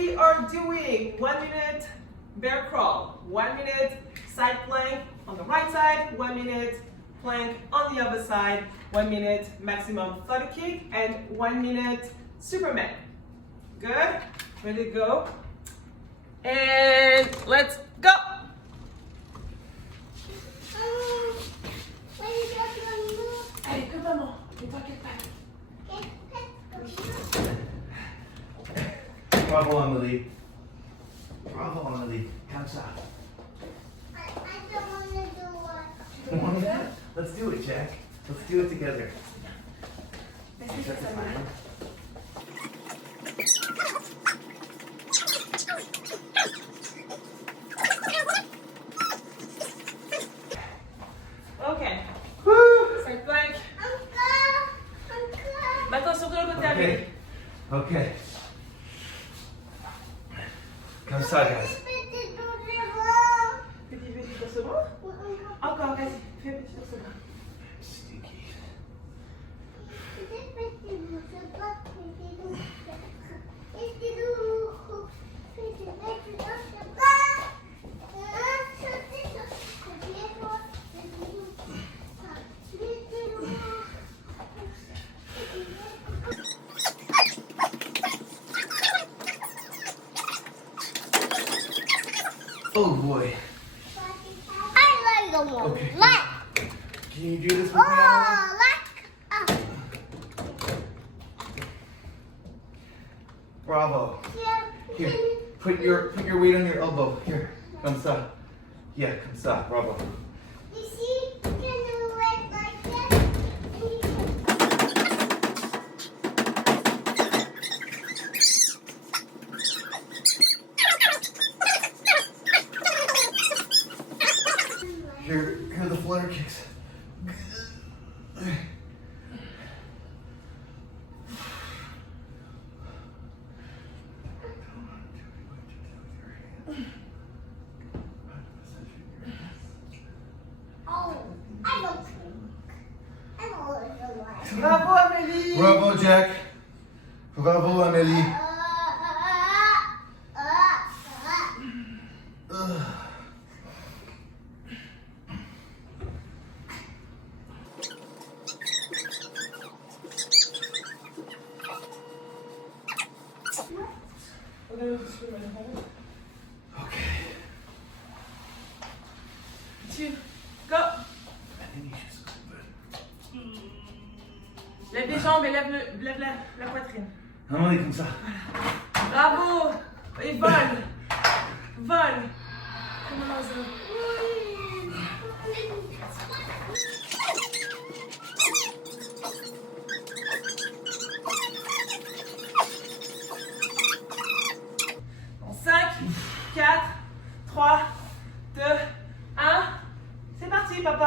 we are doing 1 minute bear crawl, 1 minute side plank on the right side, 1 minute plank on the other side, 1 minute maximum flutter kick, and 1 minute Superman. Good? Ready to go? And let's go! Allez, comme maman, ne t'inquiète pas. Bravo, Amélie. Bravo, Amélie. Comme ça. I don't want to do it. Let's do it, Jack. Let's do it together. Est-ce que ça va? Ok. Side plank. Maintenant sur de l'autre côté. Okay. Okay. Comme ça, guys. Petit tour second. Encore, vas-y. Fais petit tour second. Sticky. Oh boy. I like the one. Okay. Like. Can you do this with me, Amélie? Oh, like. Bravo. Yeah. Here, put your weight on your elbow. Here, comme ça. Yeah, comme ça. Bravo. You see, you can do it like this. Here are the flutter kicks. Oh, I don't think. I'm always alive. Bravo Amélie! Bravo, Jack. Bravo, Amélie. Ugh. Okay. 2, go! I think you should scoop it. Lève les jambes et lève la poitrine. Amélie, comme ça. Bravo! Et vole! Vole! Comme un oiseau. En 5, 4, 3, 2, 1. C'est parti, papa!